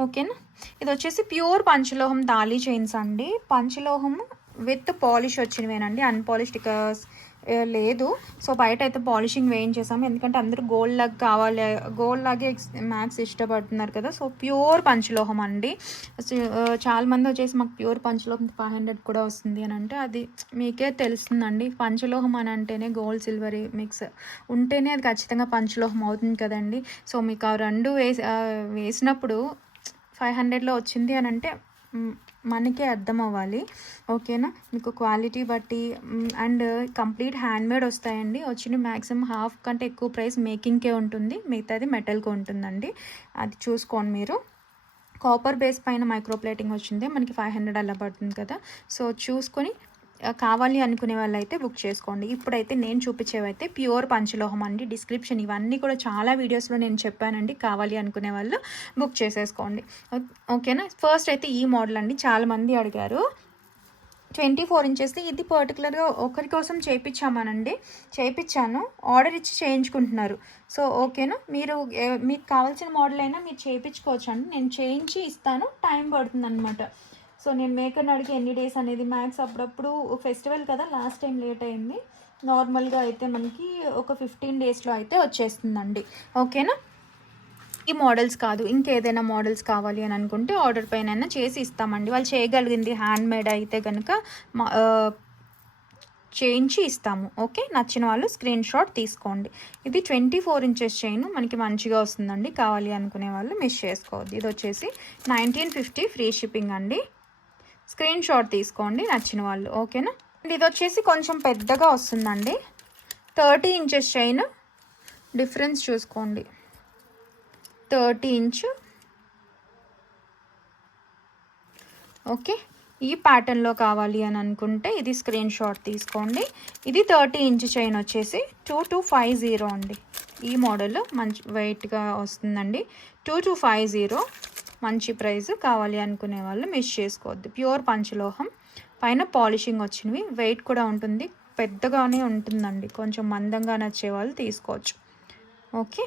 ఓకేనా? ఇది వచ్చేసి ప్యూర్ పంచలోహం దాలీ చైన్స్ అండి. పంచలోహం విత్ పాలిష్ వచ్చినవేనండి. అన్పాలిష్డ్ లేదు. సో బయట అయితే పాలిషింగ్ వేయించేసాము. ఎందుకంటే అందరూ గోల్డ్ లాగా కావాలి గోల్డ్ లాగే మ్యాక్స్ ఇష్టపడుతున్నారు కదా. సో ప్యూర్ పంచలోహం అండి. సో- చాలా మంది వచ్చేసి మాకు ప్యూర్ పంచలోహం ఫైవ్ హండ్రెడ్ కూడా వస్తుంది అని అంటే అది మీకే తెలుస్తుందండి. పంచలోహం అని అంటేనే గోల్డ్ సిల్వర్ మిక్స్. ఉంటేనే అది ఖచ్చితంగా పంచలోహం అవుతుంది కదండి. సో మీకు ఆ రెండు వేసి వేసినప్పుడు ఫైవ్ హండ్రెడ్లో వచ్చింది అని అంటే మనకే అర్థం అవ్వాలి ఓకేనా? మీకు క్వాలిటీ బట్టి అండ్ కంప్లీట్ హ్యాండ్మేడ్ వస్తాయండి. వచ్చిన మ్యాక్సిమం హాఫ్ కంటే ఎక్కువ ప్రైస్ మేకింగ్కే ఉంటుంది. మిగతాది మెటల్కి ఉంటుందండి. అది చూసుకోండి మీరు. కాపర్ బేస్ పైన మైక్రో ప్లేటింగ్ వచ్చింది. మనకి ఫైవ్ హండ్రెడ్ అలా పడుతుంది కదా. సో చూసుకొని కావాలి అనుకునే వాళ్ళు అయితే బుక్ చేసుకోండి. ఇప్పుడైతే నేను చూపించేవైతే ప్యూర్ పంచలోహం అండి. డిస్క్రిప్షన్ ఇవన్నీ కూడా చాలా వీడియోస్లో నేను చెప్పానండి. కావాలి అనుకునే వాళ్ళు బుక్ చేసేసుకోండి. ఓకేనా ఫస్ట్ అయితే ఈ మోడల్ అండి. చాలామంది అడిగారు. ట్వంటీ ఫోర్ ఇంచెస్ ఇది పర్టికులర్గా ఒకరి కోసం చేయించామనండి చేయించాను ఆర్డర్ ఇచ్చి చేయించుకుంటున్నారు. సో ఓకేనా మీరు మీకు కావాల్సిన మోడల్ అయినా మీరు చేయించుకోవచ్చు అండి నేను చేయించి ఇస్తాను. టైం పడుతుంది అనమాట సో నేను మేకర్ని అడిగి ఎన్ని డేస్ అనేది మ్యాక్స్ అప్పుడప్పుడు ఫెస్టివల్ కదా లాస్ట్ టైం లేట్ అయింది. నార్మల్గా అయితే మనకి ఒక ఫిఫ్టీన్ డేస్లో అయితే వచ్చేస్తుందండి. ఓకేనా? ఈ మోడల్స్ కాదు ఇంకేదైనా మోడల్స్ కావాలి అని అనుకుంటే ఆర్డర్ పైన చేసి ఇస్తామండి. వాళ్ళు చేయగలిగింది హ్యాండ్ మేడ్ అయితే కనుక మా- చేయించి ఇస్తాము. ఓకే? నచ్చిన వాళ్ళు స్క్రీన్ షాట్ తీసుకోండి. ఇది ట్వంటీ ఫోర్ ఇంచెస్ చైన్ మనకి మంచిగా వస్తుందండి. కావాలి అనుకునే వాళ్ళు మిస్ చేసుకోవద్దు. ఇది వచ్చేసి నైన్టీన్ ఫిఫ్టీ ఫ్రీ షిప్పింగ్ అండి. స్క్రీన్ షాట్ తీసుకోండి నచ్చిన వాళ్ళు. ఓకేనా? ఇది వచ్చేసి కొంచెం పెద్దగా వస్తుందండి. Thirty inches chain. డిఫరెన్స్ చూసుకోండి. Thirty inch. ఓకే. ఈ ప్యాటర్న్లో కావాలి అని అనుకుంటే ఇది స్క్రీన్ షాట్ తీసుకోండి. ఇది థర్టీ ఇంచ్ చైన్ వచ్చేసి టూ టూ ఫైవ్ జీరో అండి. ఈ మోడల్ మంచి వెయిట్గా వస్తుందండి. Two two five zero. మంచి ప్రైస్ కావాలి అనుకునే వాళ్ళు మిస్ చేసుకోవద్దు. ప్యూర్ పంచలోహం. పైన పాలిషింగ్ వచ్చినవి. వెయిట్ కూడా ఉంటుంది. పెద్దగానే ఉంటుందండి. కొంచెం మందంగా నచ్చే వాళ్ళు తీసుకోవచ్చు. ఓకే.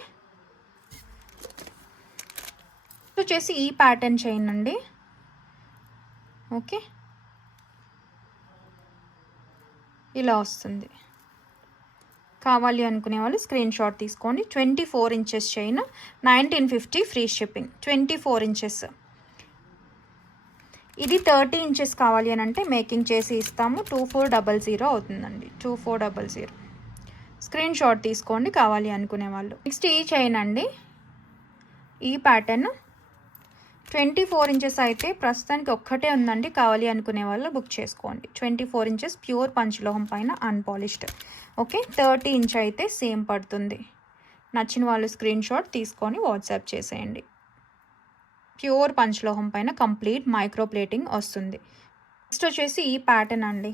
వచ్చేసి ఈ ప్యాటర్న్ చేయండి ఓకే. ఇలా వస్తుంది. కావాలి అనుకునే వాళ్ళు స్క్రీన్ షాట్ తీసుకోండి. Twenty four inches chain nineteen fifty free shipping. Twenty four inches. ఇది థర్టీ ఇంచెస్ కావాలి అని అంటే మేకింగ్ చేసి ఇస్తాము. టూ ఫోర్ డబల్ జీరో అవుతుందండి. Two four double zero. Screen shot తీసుకోండి కావాలి అనుకునే వాళ్ళు. నెక్స్ట్ ఈ చైన్ అండి. ఈ ప్యాటర్న్ ట్వంటీ ఫోర్ ఇంచెస్ అయితే ప్రస్తుతానికి ఒక్కటే ఉందండి. కావాలి అనుకునే వాళ్ళు బుక్ చేసుకోండి. ట్వంటీ ఫోర్ ఇంచెస్ ప్యూర్ పంచలోహం పైన అన్పాలిష్డ్. ఓకే? థర్టీ ఇంచ్ అయితే సేమ్ పడుతుంది. నచ్చిన వాళ్ళు స్క్రీన్ షాట్ తీసుకొని వాట్సాప్ చేసేయండి. ప్యూర్ పంచలోహం పైన కంప్లీట్ మైక్రో ప్లేటింగ్ వస్తుంది. నెక్స్ట్ వచ్చేసి ఈ ప్యాటర్న్ అండి.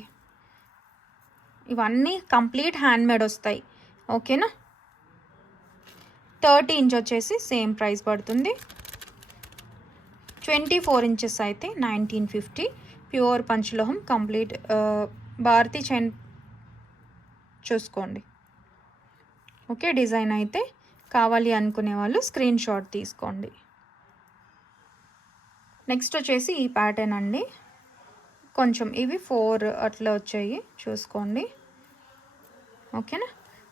ఇవన్నీ కంప్లీట్ హ్యాండ్మేడ్ వస్తాయి. ఓకేనా? థర్టీ ఇంచ్ వచ్చేసి సేమ్ ప్రైస్ పడుతుంది. ట్వంటీ ఫోర్ ఇంచెస్ అయితే నైన్టీన్ ఫిఫ్టీ ప్యూర్ పంచలోహం కంప్లీట్ భారతీ చైన్ చూసుకోండి. ఓకే డిజైన్ అయితే కావాలి అనుకునే వాళ్ళు స్క్రీన్ షాట్ తీసుకోండి. నెక్స్ట్ వచ్చేసి ఈ ప్యాటర్న్ అండి. కొంచెం ఇవి ఫోర్ అట్లా వచ్చాయి చూసుకోండి. ఓకేనా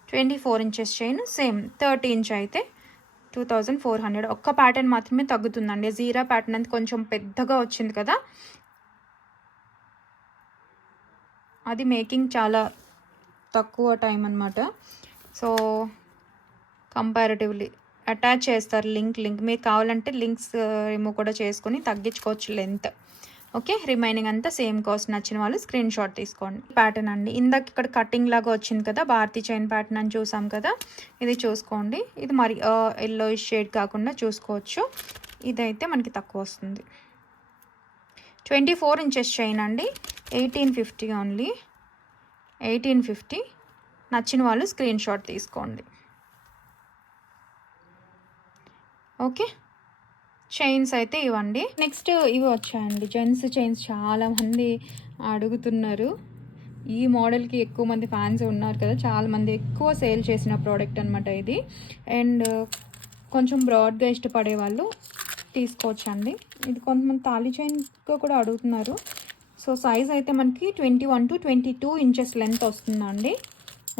twenty four inches chain same thirty inch అయితే టూ థౌజండ్ ఫోర్ హండ్రెడ్ ఒక్క ప్యాటర్న్ మాత్రమే తగ్గుతుందండి. జీరా ప్యాటర్న్ అంత కొంచెం పెద్దగా వచ్చింది కదా. అది మేకింగ్ చాలా తక్కువ టైం అనమాట సో కంపారిటివ్లీ అటాచ్ చేస్తారు లింక్ లింక్. మీకు కావాలంటే లింక్స్ uh, రిమూవ్ కూడా చేసుకొని తగ్గించుకోవచ్చు లెంత్ ఓకే? రిమైనింగ్ అంతా సేమ్ కాస్ట్ నచ్చిన వాళ్ళు స్క్రీన్ షాట్ తీసుకోండి. ప్యాటర్న్ అండి. ఇందాక ఇక్కడ కటింగ్ లాగా వచ్చింది కదా భారతీ చైన్ ప్యాటర్న్ అని చూసాం కదా ఇది చూసుకోండి. ఇది మరి ఎల్లో షేడ్ కాకుండా చూసుకోవచ్చు. ఇదైతే మనకి తక్కువ వస్తుంది. ట్వంటీ ఫోర్ ఇంచెస్ చైన్ అండి. Eighteen fifty only eighteen fifty నచ్చిన వాళ్ళు స్క్రీన్ షాట్ తీసుకోండి. ఓకే? చైన్స్ అయితే ఇవ్వండి. నెక్స్ట్ ఇవి వచ్చాయండి. జెంట్స్ చైన్స్ చాలామంది అడుగుతున్నారు. ఈ మోడల్కి ఎక్కువ మంది ఫ్యాన్స్ ఉన్నారు కదా. చాలామంది ఎక్కువ సేల్ చేసిన ప్రోడక్ట్ అనమాట ఇది. అండ్ కొంచెం బ్రాడ్గా ఇష్టపడే వాళ్ళు తీసుకోవచ్చండి. ఇది కొంతమంది తాళీ చైన్గా కూడా అడుగుతున్నారు. సో సైజ్ అయితే మనకి twenty one to twenty two inches length వస్తుందండి.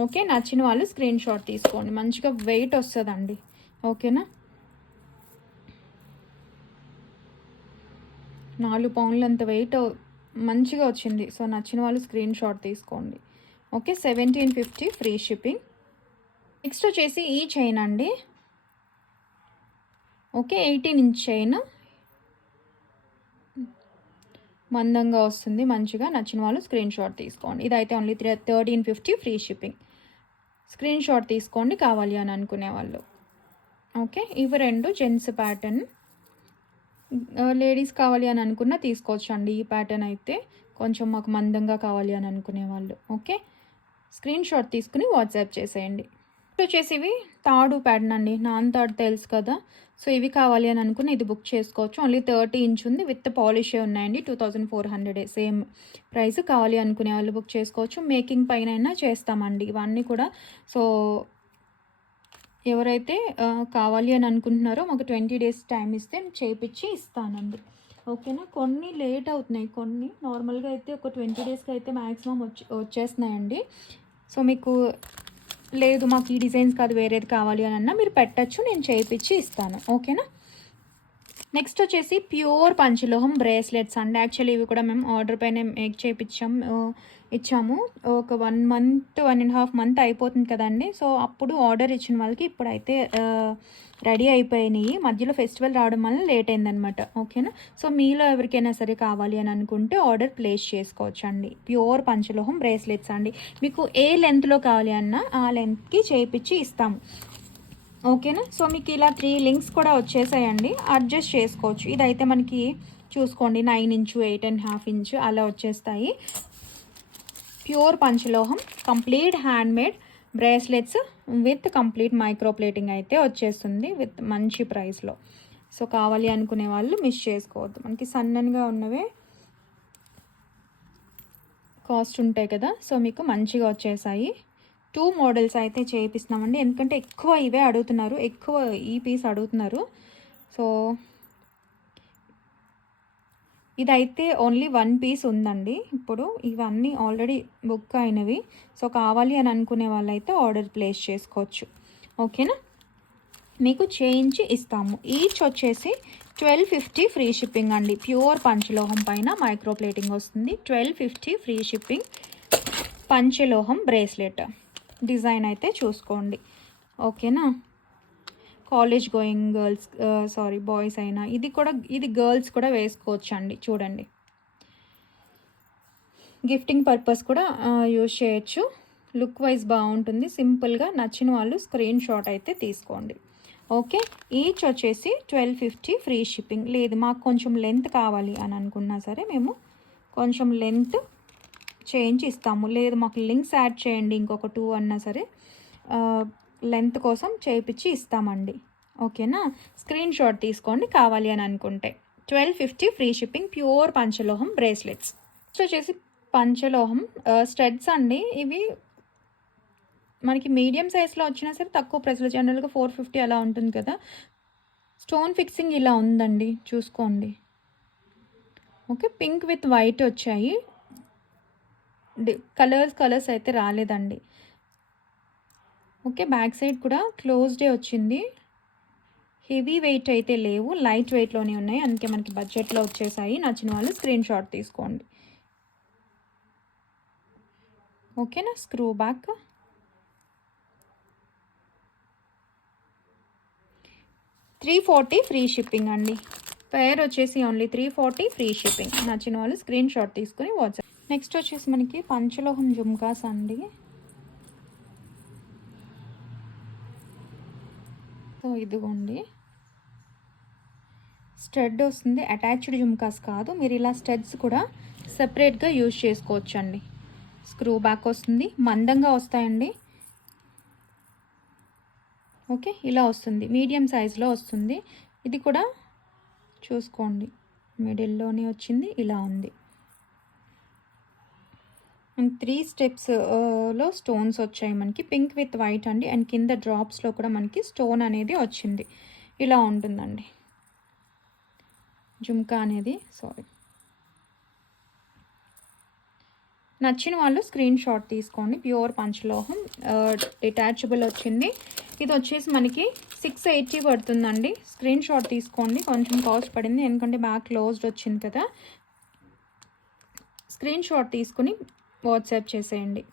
ఓకే నచ్చిన వాళ్ళు స్క్రీన్ షాట్ తీసుకోండి. మంచిగా వెయిట్ వస్తుందండి. ఓకేనా? నాలుగు పౌండ్లంత అంత వెయిట్ మంచిగా వచ్చింది. సో నచ్చిన వాళ్ళు స్క్రీన్ షాట్ తీసుకోండి. Okay seventeen fifty free shipping next వచ్చేసి ఈ చైన్ అండి. ఓకే ఎయిటీన్ ఇంచ్ చైన్ మందంగా వస్తుంది మంచిగా నచ్చిన వాళ్ళు స్క్రీన్ షాట్ తీసుకోండి. ఇదైతే only three thirteen fifty free shipping screen shot తీసుకోండి కావాలి అని అనుకునే వాళ్ళు. ఓకే ఇవి రెండు జెంట్స్ ప్యాటర్న్ లేడీస్ కావాలి అని అనుకున్నా తీసుకోవచ్చు అండి ఈ ప్యాటర్న్ అయితే కొంచెం మాకు మందంగా కావాలి అని అనుకునే వాళ్ళు. ఓకే? స్క్రీన్ షాట్ తీసుకుని వాట్సాప్ చేసేయండి. వచ్చేసి ఇవి తాడు ప్యాటర్న్ అండి. నాన్ తాడు తెలుసు కదా. సో ఇవి కావాలి అని అనుకుని ఇది బుక్ చేసుకోవచ్చు. ఓన్లీ థర్టీ ఇంచ్ ఉంది. విత్ పాలిషే ఉన్నాయండి. Two thousand four hundred same price కావాలి అనుకునే వాళ్ళు బుక్ చేసుకోవచ్చు. మేకింగ్ పైన అయినా చేస్తామండి. ఇవన్నీ కూడా. సో ఎవరైతే కావాలి అని అనుకుంటున్నారో మాకు ట్వంటీ డేస్ టైం ఇస్తే చేయించి ఇస్తానండి ఓకేనా? కొన్ని లేట్ అవుతున్నాయి. కొన్ని నార్మల్గా అయితే ఒక ట్వంటీ డేస్కి అయితే మ్యాక్సిమం వచ్చి వచ్చేస్తున్నాయండి. సో మీకు లేదు మాకు ఈ డిజైన్స్ కాదు వేరేది కావాలి అని అన్నా మీరు పెట్టచ్చు నేను చేయించి ఇస్తాను. ఓకేనా? నెక్స్ట్ వచ్చేసి ప్యూర్ పంచలోహం బ్రేస్లెట్స్ అండి. యాక్చువల్లీ ఇవి కూడా మేము ఆర్డర్ పైన మేక్ చేయించాం ఇచ్చాము. ఒక one month one and half month అయిపోతుంది కదండి. సో అప్పుడు ఆర్డర్ ఇచ్చిన వాళ్ళకి ఇప్పుడైతే రెడీ అయిపోయినాయి. మధ్యలో ఫెస్టివల్ రావడం వల్ల లేట్ అయిందనమాట ఓకేనా సో మీలో ఎవరికైనా సరే కావాలి అని అనుకుంటే ఆర్డర్ ప్లేస్ చేసుకోవచ్చు అండి ప్యూర్ పంచలోహం బ్రేస్లెట్స్ అండి. మీకు ఏ లెంత్లో కావాలి అన్నా ఆ లెంత్కి చేయించి ఇస్తాము. ఓకేనా? సో మీకు ఇలా త్రీ లింక్స్ కూడా వచ్చేసాయండి. అడ్జస్ట్ చేసుకోవచ్చు. ఇదైతే మనకి చూసుకోండి nine inch eight and half inch అలా వచ్చేస్తాయి. Pure పంచలోహం complete handmade bracelets with complete micro plating అయితే వచ్చేస్తుంది విత్ మంచి ప్రైస్లో సో కావాలి అనుకునే వాళ్ళు మిస్ చేసుకోవద్దు. మనకి సన్నగా ఉన్నవే కాస్ట్ ఉంటాయి కదా. సో మీకు మంచిగా వచ్చేసాయి. టూ మోడల్స్ అయితే చేయిస్తున్నామండి ఎందుకంటే ఎక్కువ ఇవే అడుగుతున్నారు. ఎక్కువ ఈ పీస్ అడుగుతున్నారు. సో ఇదైతే ఓన్లీ వన్ పీస్ ఉందండి. ఇప్పుడు ఇవన్నీ ఆల్రెడీ బుక్ అయినవి. సో కావాలి అని అనుకునే వాళ్ళైతే ఆర్డర్ ప్లేస్ చేసుకోవచ్చు. ఓకేనా? మీకు చేయించి ఇస్తాము. ఈచ్ వచ్చేసి ట్వెల్వ్ ఫిఫ్టీ ఫ్రీ షిప్పింగ్ అండి. ప్యూర్ పంచలోహం పైన మైక్రో ప్లేటింగ్ వస్తుంది. ట్వెల్వ్ ఫిఫ్టీ ఫ్రీ షిప్పింగ్ పంచలోహం బ్రేస్లెట్. డిజైన్ అయితే చూసుకోండి. ఓకేనా? College going girls sorry boys అయినా ఇది కూడా ఇది గర్ల్స్ కూడా వేసుకోవచ్చు అండి చూడండి. గిఫ్టింగ్ పర్పస్ కూడా యూజ్ చేయొచ్చు. లుక్ వైజ్ బాగుంటుంది. సింపుల్గా నచ్చిన వాళ్ళు స్క్రీన్ షాట్ అయితే తీసుకోండి. ఓకే? ఈచ్ వచ్చేసి ట్వెల్వ్ ఫిఫ్టీ ఫ్రీ షిప్పింగ్. లేదు మాకు కొంచెం లెంత్ కావాలి అని అనుకున్నా సరే మేము కొంచెం లెంత్ చేయించి ఇస్తాము. లేదు మాకు లింక్స్ యాడ్ చేయండి ఇంకొక టూ అన్నా సరే. లెంత్ కోసం చేయించి ఇస్తామండి. ఓకేనా? స్క్రీన్ షాట్ తీసుకోండి కావాలి అని అనుకుంటే. Twelve fifty free shipping pure పంచలోహం bracelets. Next వచ్చేసి పంచలోహం స్ట్రెడ్స్ అండి. ఇవి మనకి మీడియం సైజ్లో వచ్చినా సరే తక్కువ ప్రైస్లో. జనరల్గా ఫోర్ ఫిఫ్టీ అలా ఉంటుంది కదా. స్టోన్ ఫిక్సింగ్ ఇలా ఉందండి. చూసుకోండి. ఓకే పింక్ విత్ వైట్ వచ్చాయి. కలర్స్ కలర్స్ అయితే రాలేదండి. ఓకే బ్యాక్ సైడ్ కూడా క్లోజ్డే వచ్చింది. హెవీ వెయిట్ అయితే లేవు. లైట్ వెయిట్లోనే ఉన్నాయి. అందుకే మనకి బడ్జెట్లో వచ్చేసాయి. నచ్చిన వాళ్ళు స్క్రీన్ షాట్ తీసుకోండి. ఓకేనా? Screw back. Three forty free shipping అండి. పేర్ వచ్చేసి only three forty free shipping. నచ్చిన వాళ్ళు స్క్రీన్ షాట్ తీసుకుని వాట్సాప్ నెక్స్ట్ వచ్చేసి మనకి పంచలోహం జుమ్కాస్ అండి. సో ఇదిగోండి. స్టడ్ వస్తుంది. అటాచ్డ్ జుమ్కాస్ కాదు. మీరు ఇలా స్టడ్స్ కూడా సెపరేట్గా యూజ్ చేసుకోవచ్చు అండి స్క్రూ బ్యాక్ వస్తుంది. మందంగా వస్తాయండి. ఓకే ఇలా వస్తుంది. మీడియం సైజులో వస్తుంది. ఇది కూడా చూసుకోండి. మిడిల్లోనే వచ్చింది. ఇలా ఉంది. అండ్ త్రీ స్టెప్స్లో స్టోన్స్ వచ్చాయి మనకి. పింక్ విత్ వైట్ అండి. అండ్ కింద డ్రాప్స్లో కూడా మనకి స్టోన్ అనేది వచ్చింది. ఇలా ఉంటుందండి. జుమ్కా అనేది సారీ. నచ్చిన వాళ్ళు స్క్రీన్ షాట్ తీసుకోండి. ప్యూర్ పంచలోహం డిటాచబుల్ వచ్చింది. ఇది వచ్చేసి మనకి సిక్స్ ఎయిటీ పడుతుందండి. స్క్రీన్ షాట్ తీసుకోండి. కొంచెం కాస్ట్ పడింది. ఎందుకంటే బ్యాగ్ క్లోజ్డ్ వచ్చింది కదా. స్క్రీన్ షాట్ తీసుకుని వాట్సాప్ చేసేయండి.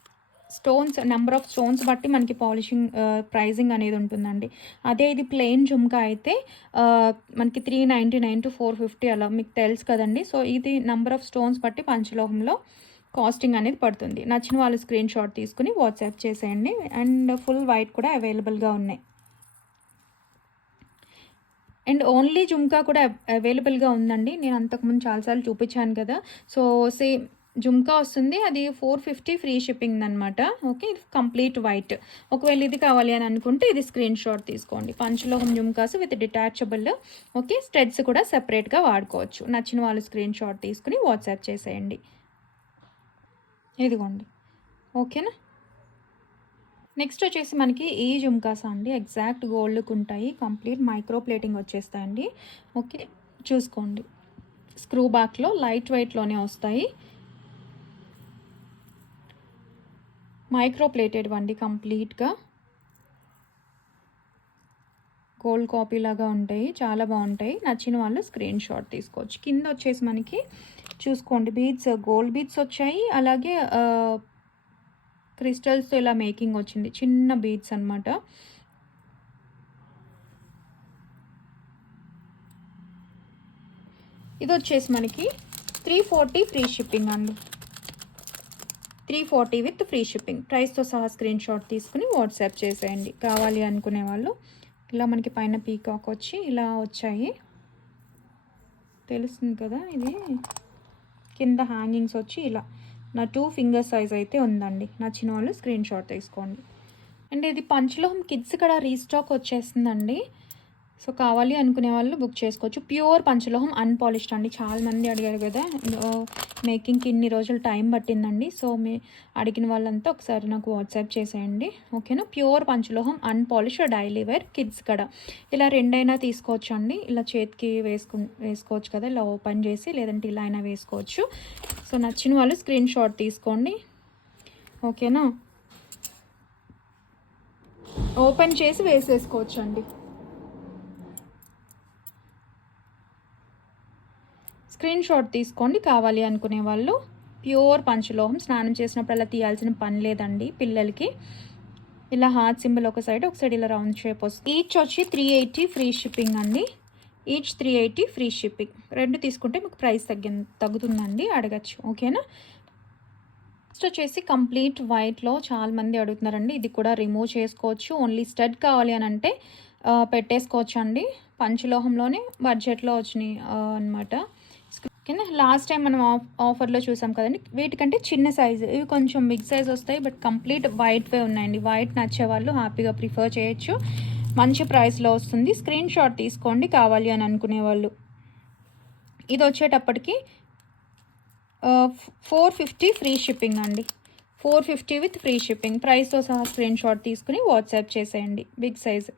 స్టోన్స్ నెంబర్ ఆఫ్ స్టోన్స్ బట్టి మనకి పాలిషింగ్ ప్రైజింగ్ uh, అనేది ఉంటుందండి. అదే ఇది ప్లెయిన్ జుమ్కా అయితే uh, మనకి three ninety nine to four fifty అలా మీకు తెలుసు కదండి. సో ఇది నెంబర్ ఆఫ్ స్టోన్స్ బట్టి పంచలోహంలో కాస్టింగ్ అనేది పడుతుంది. నచ్చిన వాళ్ళు స్క్రీన్ షాట్ తీసుకుని వాట్సాప్ చేసేయండి. అండ్ ఫుల్ వైట్ కూడా అవైలబుల్గా ఉన్నాయి. అండ్ ఓన్లీ జుమ్కా కూడా అవైలబుల్గా ఉందండి. నేను అంతకుముందు చాలాసార్లు చూపించాను కదా. సో సేమ్ జుమ్కా వస్తుంది. అది ఫోర్ ఫిఫ్టీ ఫ్రీ షిప్పింగ్ అనమాట ఓకే ఇది కంప్లీట్ వైట్. ఒకవేళ ఇది కావాలి అని అనుకుంటే ఇది స్క్రీన్ షాట్ తీసుకోండి. పంచలోహం jhumkas with detachable. Okay studs కూడా సెపరేట్గా వాడుకోవచ్చు. నచ్చిన వాళ్ళు స్క్రీన్ షాట్ తీసుకుని వాట్సాప్ చేసేయండి. ఇదిగోండి. ఓకేనా? నెక్స్ట్ వచ్చేసి మనకి ఈ జుమ్కాస్ అండి. ఎగ్జాక్ట్ గోల్డ్కి ఉంటాయి. కంప్లీట్ మైక్రో ప్లేటింగ్ వచ్చేస్తాయండి. ఓకే చూసుకోండి. స్క్రూ బ్యాక్లో లైట్ వెయిట్లోనే వస్తాయి. మైక్రోప్లేటెడ్ వండి కంప్లీట్గా గోల్డ్ కాపీ లాగా ఉంటాయి. చాలా బాగుంటాయి. నచ్చిన వాళ్ళు స్క్రీన్ షాట్ తీసుకోవచ్చు. కింద వచ్చేసి మనకి చూసుకోండి. బీడ్స్ గోల్డ్ బీడ్స్ వచ్చాయి. అలాగే క్రిస్టల్స్తో ఇలా మేకింగ్ వచ్చింది. చిన్న బీడ్స్ అనమాట ఇది వచ్చేసి మనకి త్రీ ఫార్టీ ఫ్రీ షిప్పింగ్ అండి. Three forty with free shipping. ప్రైస్తో సహా స్క్రీన్ షాట్ తీసుకుని వాట్సాప్ చేసేయండి. కావాలి అనుకునే వాళ్ళు ఇలా మనకి పైన పీకాక్ వచ్చి ఇలా వచ్చాయి. తెలుస్తుంది కదా ఇది? కింద హ్యాంగింగ్స్ వచ్చి ఇలా. నా టూ ఫింగర్ సైజ్ అయితే ఉందండి. నచ్చిన వాళ్ళు స్క్రీన్ షాట్ తీసుకోండి. అండ్ ఇది పంచలోహం కిడ్స్ కూడా రీస్టాక్ వచ్చేసిందండి సో కావాలి అనుకునే వాళ్ళు బుక్ చేసుకోవచ్చు. ప్యూర్ పంచలోహం అన్పాలిష్డ్ అండి. చాలా మంది అడిగారు కదా మేకింగ్కి ఇన్ని రోజులు టైం పట్టిందండి? సో మీ అడిగిన వాళ్ళంతా ఒకసారి నాకు వాట్సాప్ చేసేయండి. ఓకేనా? ప్యూర్ పంచలోహం అన్పాలిష్డ్ డైలీ వేర్ కిడ్స్ కూడా ఇలా రెండైనా తీసుకోవచ్చు అండి ఇలా చేతికి వేసుకు వేసుకోవచ్చు కదా ఇలా ఓపెన్ చేసి లేదంటే ఇలా అయినా వేసుకోవచ్చు. సో నచ్చిన వాళ్ళు స్క్రీన్ షాట్ తీసుకోండి. ఓకేనా? ఓపెన్ చేసి వేసేసుకోవచ్చు అండి స్క్రీన్ షాట్ తీసుకోండి కావాలి అనుకునే వాళ్ళు. ప్యూర్ పంచలోహం స్నానం చేసినప్పుడల్లా తీయాల్సిన పని లేదండి పిల్లలకి. ఇలా హార్ట్ సింబల్ ఒక సైడ్ ఒక సైడ్ ఇలా రౌండ్ షేప్ వస్తుంది. ఈచ్ వచ్చి త్రీ ఎయిటీ ఫ్రీ షిప్పింగ్ అండి. Each three eighty free shipping రెండు తీసుకుంటే మీకు ప్రైస్ తగ్గి తగ్గుతుందండి అడగచ్చు. ఓకేనా? నెక్స్ట్ వచ్చేసి కంప్లీట్ వైట్లో చాలా మంది అడుగుతున్నారండి ఇది కూడా రిమూవ్ చేసుకోవచ్చు. ఓన్లీ స్టడ్ కావాలి అని అంటే పెట్టేసుకోవచ్చు అండి పంచలోహంలోనే బడ్జెట్లో వచ్చినాయి అనమాట ఓకేనా లాస్ట్ టైం మనం ఆఫ్ ఆఫర్లో చూసాం కదండి వీటికంటే చిన్న సైజు ఇవి కొంచెం బిగ్ సైజ్ వస్తాయి బట్ కంప్లీట్ వైట్వే ఉన్నాయండి. వైట్ నచ్చే వాళ్ళు హ్యాపీగా ప్రిఫర్ చేయొచ్చు. మంచి ప్రైస్లో వస్తుంది. స్క్రీన్ షాట్ తీసుకోండి కావాలి అని అనుకునే వాళ్ళు. ఇది వచ్చేటప్పటికి ఫోర్ ఫిఫ్టీ ఫ్రీ షిప్పింగ్ అండి. Four fifty with free shipping ప్రైస్తో సహా స్క్రీన్ షాట్ తీసుకుని వాట్సాప్ చేసేయండి. బిగ్ సైజ్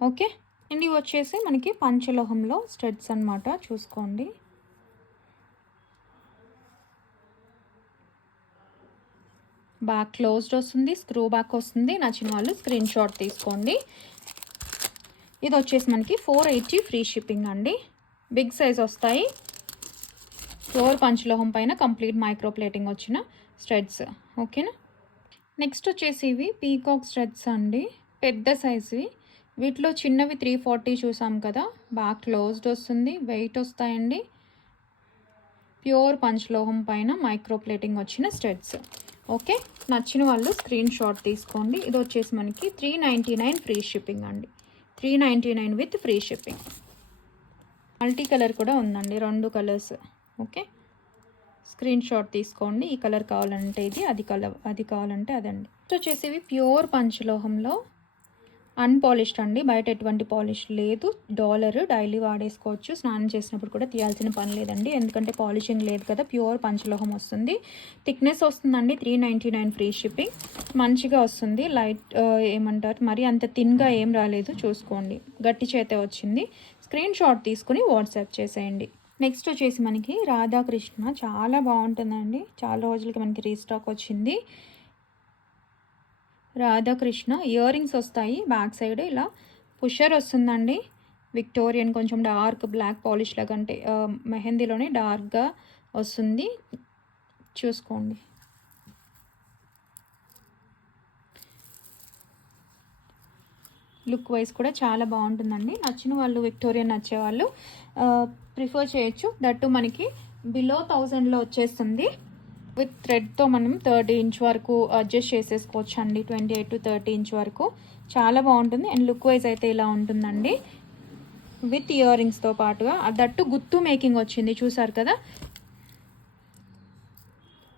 ఓకే అండ్ ఇవి వచ్చేసి మనకి పంచలోహంలో స్టెడ్స్ అన్నమాట. చూసుకోండి. బాగా క్లోజ్డ్ వస్తుంది స్క్రూ బ్యాక్ వస్తుంది. నచ్చిన వాళ్ళు స్క్రీన్ షాట్ తీసుకోండి. ఇది వచ్చేసి మనకి ఫోర్ ఎయిటీ ఫ్రీ షిప్పింగ్ అండి. బిగ్ సైజ్ వస్తాయి. ఫ్లోర్ పంచలోహం పైన కంప్లీట్ మైక్రో ప్లేటింగ్ వచ్చిన స్ట్రెడ్స్ ఓకేనా నెక్స్ట్ వచ్చేసి ఇవి పీకాక్ స్ట్రెడ్స్ అండి. పెద్ద సైజువి వీటిలో చిన్నవి త్రీ ఫార్టీ చూసాం కదా. బాగా క్లోజ్డ్ వస్తుంది. వెయిట్ వస్తాయండి. ప్యూర్ పంచలోహం పైన మైక్రో ప్లేటింగ్ వచ్చిన స్ట్రెడ్స్ ఓకే? నచ్చిన వాళ్ళు స్క్రీన్ షాట్ తీసుకోండి. ఇది వచ్చేసి మనకి three ninety nine free shipping అండి. Three ninety nine with free shipping. Multi colour కూడా ఉందండి రెండు కలర్స్. ఓకే? స్క్రీన్ షాట్ తీసుకోండి. ఈ కలర్ కావాలంటే ఇది అది కలర్ అది కావాలంటే అదండి. నెక్స్ట్ వచ్చేసి ఇవి ప్యూర్ పంచలోహంలో అన్పాలిష్డ్ అండి. బయట ఎటువంటి పాలిష్ లేదు. డాలర్ డైలీ వాడేసుకోవచ్చు. స్నానం చేసినప్పుడు కూడా తీయాల్సిన పని లేదండి. ఎందుకంటే పాలిషింగ్ లేదు కదా. ప్యూర్ పంచలోహం వస్తుంది. థిక్నెస్ వస్తుందండి. Three ninety nine free shipping మంచిగా వస్తుంది. లైట్ ఏమంటారు? మరి అంత థిన్గా ఏం రాలేదు. చూసుకోండి. గట్టి చేతే వచ్చింది. స్క్రీన్ షాట్ తీసుకుని వాట్సాప్ చేసేయండి. నెక్స్ట్ వచ్చేసి మనకి రాధాకృష్ణ. చాలా బాగుంటుందండి. చాలా రోజులకి మనకి రీస్టాక్ వచ్చింది. రాధాకృష్ణ ఇయర్ రింగ్స్ వస్తాయి. బ్యాక్ సైడ్ ఇలా పుషర్ వస్తుందండి. విక్టోరియన్ కొంచెం డార్క్ బ్లాక్ పాలిష్ లాగా అంటే మెహందీలోనే డార్క్గా వస్తుంది. చూసుకోండి. లుక్ వైజ్ కూడా చాలా బాగుంటుందండి. నచ్చిన వాళ్ళు విక్టోరియన్ నచ్చేవాళ్ళు ప్రిఫర్ చేయొచ్చు. దట్టు మనకి బిలో థౌజండ్లో వచ్చేస్తుంది. విత్ థ్రెడ్తో మనం థర్టీ ఇంచ్ వరకు అడ్జస్ట్ చేసేసుకోవచ్చు అండి twenty eight to thirty inch వరకు. చాలా బాగుంటుంది. అండ్ లుక్ వైజ్ అయితే ఇలా ఉంటుందండి. విత్ ఇయర్ రింగ్స్తో పాటుగా. దట్టు గుత్తు మేకింగ్ వచ్చింది. చూసారు కదా?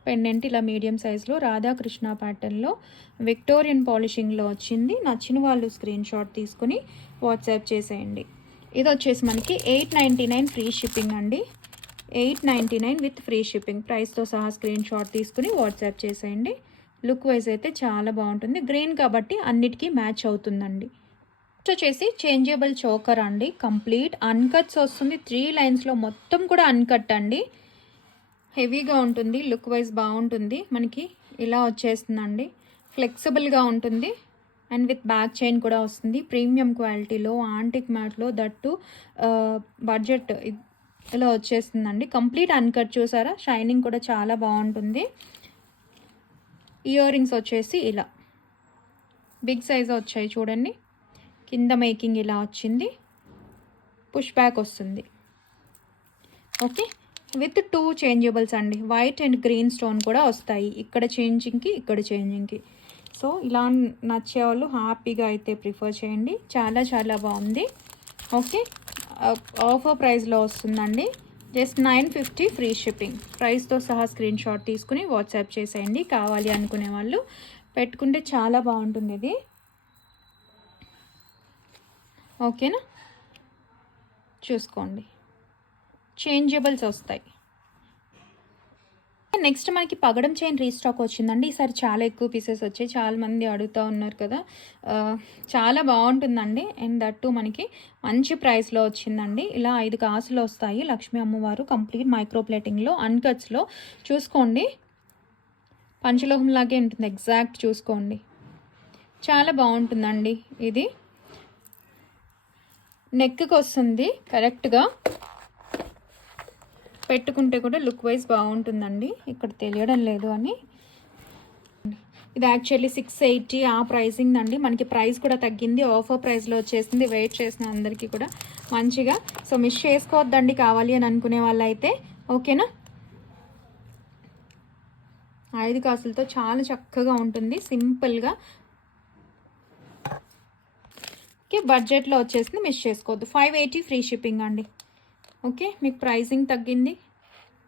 పెండెంట్ ఇలా మీడియం సైజులో రాధాకృష్ణ ప్యాటర్న్లో విక్టోరియన్ పాలిషింగ్లో వచ్చింది. నచ్చిన వాళ్ళు స్క్రీన్ షాట్ తీసుకుని వాట్సాప్ చేసేయండి. ఇది వచ్చేసి మనకి eight ninety nine free shipping అండి. Eight ninety nine with free shipping. ప్రైస్తో సహా స్క్రీన్ షాట్ తీసుకుని వాట్సాప్ చేసేయండి. లుక్ వైజ్ అయితే చాలా బాగుంటుంది. గ్రీన్ కాబట్టి అన్నిటికీ మ్యాచ్ అవుతుందండి. నెక్స్ట్ వచ్చేసి చేంజబుల్ చోకర్ అండి. కంప్లీట్ అన్కట్స్ వస్తుంది. త్రీ లైన్స్లో మొత్తం కూడా అన్కట్ అండి. హెవీగా ఉంటుంది. లుక్ వైజ్ బాగుంటుంది. మనకి ఇలా వచ్చేస్తుందండి. ఫ్లెక్సిబుల్గా ఉంటుంది. అండ్ విత్ బ్యాక్ చైన్ కూడా వస్తుంది. ప్రీమియం క్వాలిటీలో ఆంటిక్ మ్యాట్లో దట్టు బడ్జెట్ ఇలా వచ్చేస్తుందండి. కంప్లీట్ అన్కట్ చూసారా? షైనింగ్ కూడా చాలా బాగుంటుంది. ఇయర్ రింగ్స్ వచ్చేసి ఇలా. బిగ్ సైజ్ వచ్చాయి చూడండి. కింద మేకింగ్ ఇలా వచ్చింది. పుష్ బ్యాక్ వస్తుంది. ఓకే? విత్ టూ చేంజబుల్స్ అండి. వైట్ అండ్ గ్రీన్ స్టోన్ కూడా వస్తాయి. ఇక్కడ చేంజింగ్కి ఇక్కడ చేంజింగ్కి. సో ఇలా నచ్చే వాళ్ళు హ్యాపీగా అయితే ప్రిఫర్ చేయండి. చాలా చాలా బాగుంది. ఓకే? ఆఫర్ ప్రైస్లో వస్తుందండి. Just nine fifty free shipping ప్రైస్తో సహా స్క్రీన్ షాట్ తీసుకుని వాట్సాప్ చేసేయండి. కావాలి అనుకునే వాళ్ళు పెట్టుకుంటే చాలా బాగుంటుంది ఇది. ఓకేనా చూసుకోండి. చేంజబుల్స్ వస్తాయి. నెక్స్ట్ మనకి పగడం చైన్ రీస్టాక్ వచ్చిందండి. ఈసారి చాలా ఎక్కువ పీసెస్ వచ్చాయి. చాలా మంది అడుగుతూ ఉన్నారు కదా. చాలా బాగుంటుందండి. అండ్ దట్టు మనకి మంచి ప్రైస్లో వచ్చిందండి. ఇలా ఐదు కాసులు వస్తాయి. లక్ష్మీ అమ్మవారు కంప్లీట్ మైక్రో ప్లేటింగ్లో అన్కట్స్లో చూసుకోండి. పంచలోహంలాగే ఉంటుంది. ఎగ్జాక్ట్ చూసుకోండి. చాలా బాగుంటుందండి ఇది. నెక్కి వస్తుంది. కరెక్ట్గా పెట్టుకుంటే కూడా లుక్ వైజ్ బాగుంటుందండి. ఇక్కడ తెలియడం లేదు అని. ఇది యాక్చువల్లీ సిక్స్ ఎయిటీ ఆ ప్రైసింగ్ అండి. మనకి ప్రైస్ కూడా తగ్గింది. ఆఫర్ ప్రైస్లో వచ్చేసింది. వెయిట్ చేసిన అందరికీ కూడా మంచిగా. సో మిస్ చేసుకోవద్దండి కావాలి అని అనుకునే వాళ్ళైతే. ఓకేనా? ఐదు కాసులతో చాలా చక్కగా ఉంటుంది. సింపుల్గా. ఓకే బడ్జెట్లో వచ్చేసింది. మిస్ చేసుకోవద్దు. ఫైవ్ ఎయిటీ ఫ్రీ షిప్పింగ్ అండి. ఓకే మీకు ప్రైసింగ్ తగ్గింది.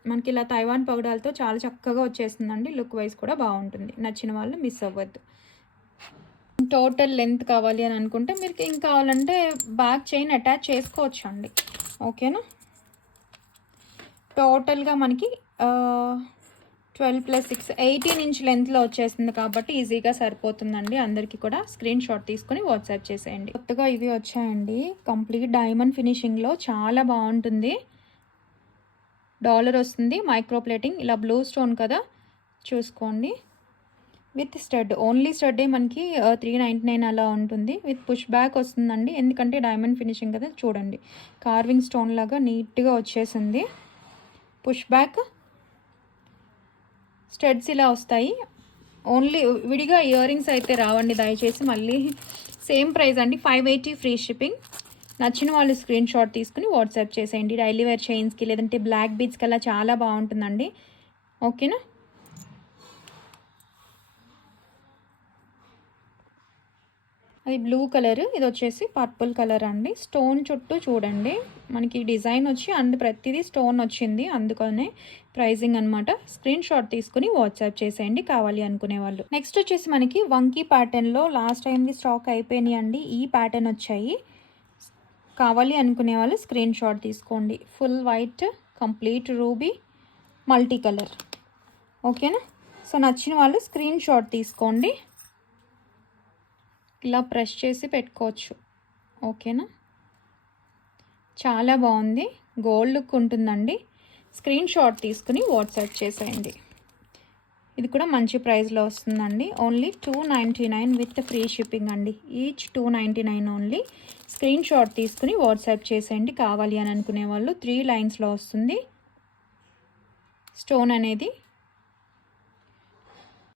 మనకి ఇలా తైవాన్ పగడాలతో చాలా చక్కగా వచ్చేస్తుందండి. లుక్ వైజ్ కూడా బాగుంటుంది. నచ్చిన వాళ్ళు మిస్ అవ్వద్దు. టోటల్ లెంత్ కావాలి అని అనుకుంటే మీరు ఏం కావాలంటే బ్యాక్ చైన్ అటాచ్ చేసుకోవచ్చు అండి ఓకేనా? టోటల్గా మనకి twelve plus six eighteen inch లెంత్లో వచ్చేసింది కాబట్టి ఈజీగా సరిపోతుందండి. అందరికీ కూడా స్క్రీన్ షాట్ తీసుకొని వాట్సాప్ చేసేయండి. కొత్తగా ఇవి వచ్చాయండి. కంప్లీట్ డైమండ్ ఫినిషింగ్లో చాలా బాగుంటుంది. డాలర్ వస్తుంది. మైక్రో ప్లేటింగ్ ఇలా బ్లూ స్టోన్ కదా. చూసుకోండి. విత్ స్టడ్ ఓన్లీ స్టడ్డే మనకి త్రీ నైంటీ నైన్ అలా ఉంటుంది. విత్ పుష్ బ్యాక్ వస్తుందండి. ఎందుకంటే డైమండ్ ఫినిషింగ్ కదా చూడండి. కార్వింగ్ స్టోన్ లాగా నీట్గా వచ్చేసింది. పుష్ బ్యాక్ స్టెడ్స్ ఇలా వస్తాయి. ఓన్లీ విడిగా ఇయర్ రింగ్స్ అయితే రావండి దయచేసి మళ్ళీ సేమ్ ప్రైస్ అండి. ఫైవ్ ఎయిటీ ఫ్రీ షిప్పింగ్ నచ్చిన వాళ్ళు స్క్రీన్ షాట్ తీసుకుని వాట్సాప్ చేసేయండి. డైలీ వేర్ చైన్స్కి లేదంటే బ్లాక్ బీచ్కి అలా చాలా బాగుంటుందండి. ఓకేనా అది బ్లూ కలర్ ఇది వచ్చేసి పర్పుల్ కలర్ అండి. స్టోన్ చుట్టూ చూడండి. మనకి డిజైన్ వచ్చి అండ్ ప్రతిదీ స్టోన్ వచ్చింది. అందుకనే ప్రైజింగ్ అనమాట స్క్రీన్ షాట్ తీసుకుని వాట్సాప్ చేసేయండి. కావాలి అనుకునే వాళ్ళు. నెక్స్ట్ వచ్చేసి మనకి వంకీ ప్యాటర్న్లో లాస్ట్ టైంది స్టాక్ అయిపోయినాయి అండి. ఈ ప్యాటర్న్ వచ్చాయి. కావాలి అనుకునే వాళ్ళు స్క్రీన్ షాట్ తీసుకోండి. Full white complete ruby multi colour ఓకేనా సో నచ్చిన వాళ్ళు స్క్రీన్ షాట్ తీసుకోండి. ఇలా ప్రెస్ చేసి పెట్టుకోవచ్చు. ఓకేనా? చాలా బాగుంది. గోల్డ్ లుక్ ఉంటుందండి. స్క్రీన్ షాట్ తీసుకుని వాట్సాప్ చేసేయండి. ఇది కూడా మంచి ప్రైస్లో వస్తుందండి. Only two ninety nine with free shipping అండి. Each two ninety nine only screen shot తీసుకుని వాట్సాప్ చేసేయండి. కావాలి అని అనుకునే వాళ్ళు త్రీ లైన్స్లో వస్తుంది. స్టోన్ అనేది